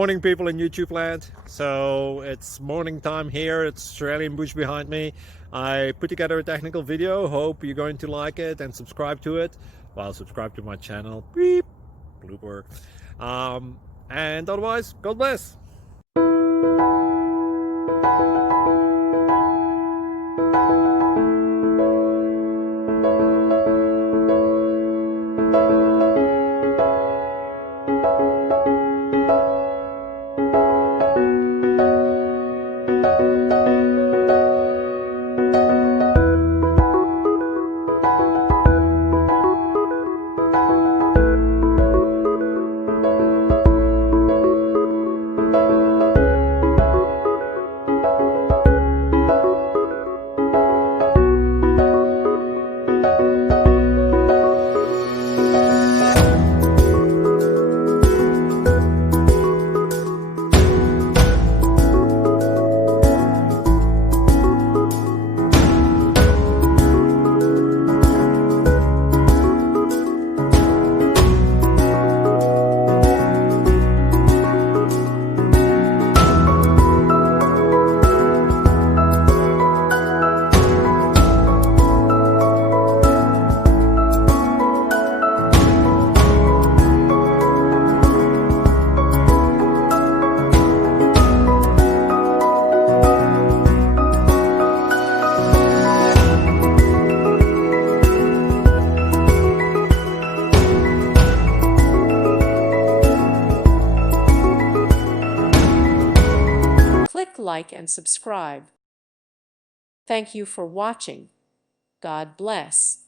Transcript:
Morning, people in YouTube land. So it's morning time here. It's Australian bush behind me. I put together a technical video. Hope you're going to like it and subscribe to it. Well, subscribe to my channel. Beep, blooper. And otherwise, God bless. Click like and subscribe. Thank you for watching. God bless.